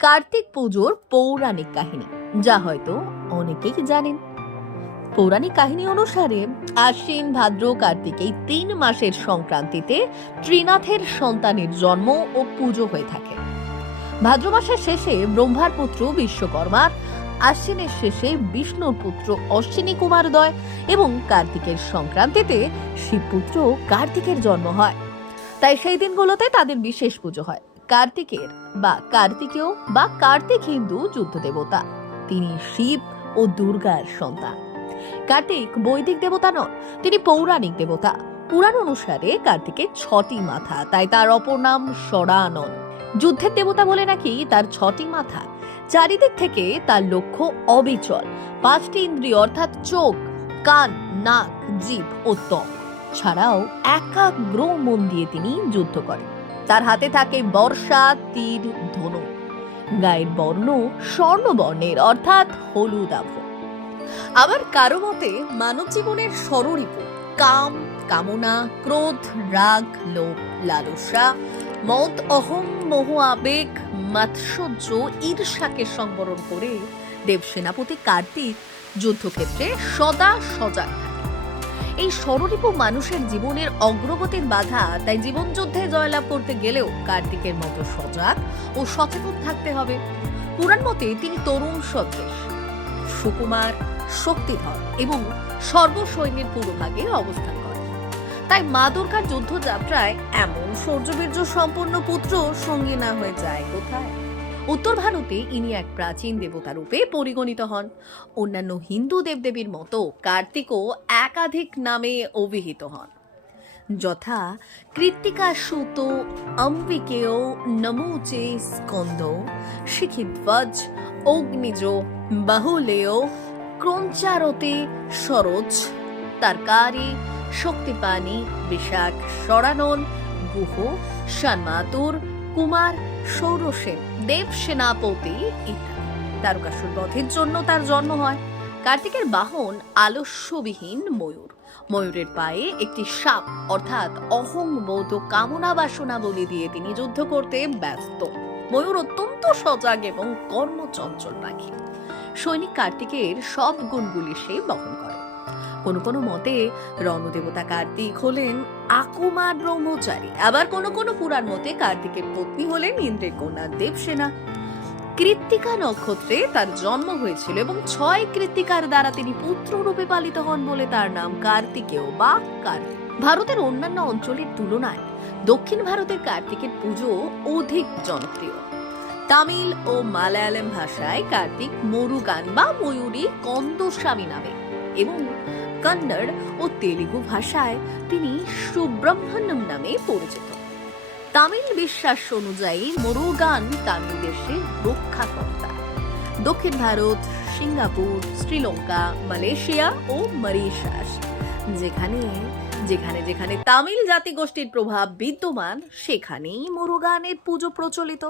কার্তিক পুজোর পৌরাণিক কাহিনী, যা হয়তো অনেকেই জানেন। পৌরাণিক কাহিনী অনুসারে আশ্বিন, ভাদ্র, কার্তিক এই তিন মাসের সংক্রান্তিতে ত্রিনাথের সন্তানের জন্ম ও পুজো হয়ে থাকে। ভাদ্র মাসের শেষে ব্রহ্মার পুত্র বিশ্বকর্মার আশ্বিনের শেষে বিষ্ণুর পুত্র অশ্বিনী কুমারদয় এবং কার্তিকের সংক্রান্তিতে শিবপুত্র কার্তিকের জন্ম হয়। তাই সেই দিনগুলোতে তাদের বিশেষ পুজো হয়। কার্তিকের বা কার্তিকেয় বা কার্তিক হিন্দু যুদ্ধ দেবতা তিনি শিব ও দুর্গার সন্তান। কার্তিক বৈদিক দেবতা নন, তিনি পৌরাণিক দেবতা। পুরাণ অনুসারে কার্তিকের ছটি মাথা, তাই তার অপর নাম সরানন যুদ্ধের দেবতা বলে নাকি তার ছটি মাথা। চারিদিক থেকে তার লক্ষ্য অবিচল। পাঁচটি ইন্দ্রিয়, অর্থাৎ চোখ, কান, নাক, জিভ ও ত্বক। ছাড়াও একাগ্র মন দিয়ে তিনি যুদ্ধ করেন। তার হাতে থাকে বর্ষা তীর ধনু। গায়ের বর্ণ স্বর্ণবর্ণের, অর্থাৎ হলুদ আভ। আবার কারও মতে মানব জীবনের স্বরূপ কাম, কামনা, ক্রোধ, রাগ, লোভ, লালসা, মত, অহং, মোহ, আবেগ, মাৎসর্য, ঈর্ষাকে সংবরণ করে দেব সেনাপতি কার্তিক যুদ্ধক্ষেত্রে সদা সজাগ এই স্বরূপ মানুষের জীবনের অগ্রগতির বাধা, তাই জীবন যুদ্ধে জয়লাভ করতে গেলেও কার্তিকের মতো সজাগ ও সচেতন থাকতে হবে। পুরাণ মতে তিনি তরুণ সদৃশ সুকুমার শক্তিধর এবং সর্বসৈন্যের পূর্বভাগে অবস্থান করেন। তাই মা দুর্গার যুদ্ধযাত্রায় এমন শৌর্যবীর্য সম্পন্ন পুত্র সঙ্গী না হয়ে যায় কোথায়? উত্তর ভারতে ইনি এক প্রাচীন দেবতা রূপে পরিগণিত হন। অন্যান্য হিন্দু দেবদেবীর মতো কার্তিকও একাধিক নামে অভিহিত হন। যথা কৃত্তিকা সুত অম্বিকেয় নমোচে স্কন্দ শিখিধ্বজ অগ্নিজ বাহুলেয় ক্রঞ্চারতে সরোজ, তারকারি শক্তিপানি বিশাখ সরানন গুহ শানমাতুর কুমার সৌরসেন, দেব সেনাপতি, ইত্যাদি। তারকাসুর বধের জন্য তার জন্ম হয়। কার্তিকের বাহন আলস্যবিহীন ময়ূর। ময়ূরের পায়ে একটি সাপ, অর্থাৎ অহংবোধ কামনা বাসনা বলি দিয়ে তিনি যুদ্ধ করতে ব্যস্ত। ময়ূর অত্যন্ত সজাগ এবং কর্মচঞ্চল পাখি সৈনিক কার্তিকের সব গুণগুলি সে বহন করে। কোন কোন মতে রণদেবতা কার্তিক হলেন আকুমার ব্রহ্মচারী। আবার কোন কোন পুরাণ মতে কার্তিকের পত্নী হলেন ইন্দ্রের কন্যা দেবসেনা। কৃত্তিকা নক্ষত্রে তার জন্ম হয়েছিল এবং ছয় কৃত্তিকার দ্বারা তিনি পুত্র রূপে পালিত হন বলে তার নাম কার্তিকেয় বা কার্তিক। ভারতের অন্যান্য অঞ্চলের তুলনায় দক্ষিণ ভারতের কার্তিকের পুজো অধিক জনপ্রিয়। তামিল ও মালায়ালাম ভাষায় কার্তিক মরুগান বা ময়ূরী কন্দস্বামী নামে এবং কন্নড় ও তেলুগু ভাষায় তিনি সুব্রহ্মণ্যম নামে পরিচিত। তামিল বিশ্বাস অনুযায়ী মরুগান তামিল দেশের রক্ষাকর্তা। দক্ষিণ ভারত, সিঙ্গাপুর, শ্রীলঙ্কা, মালয়েশিয়া ও মরিশাস যেখানে যেখানে যেখানে তামিল জাতিগোষ্ঠীর প্রভাব বিদ্যমান, সেখানেই মুরুগানের পুজো প্রচলিত।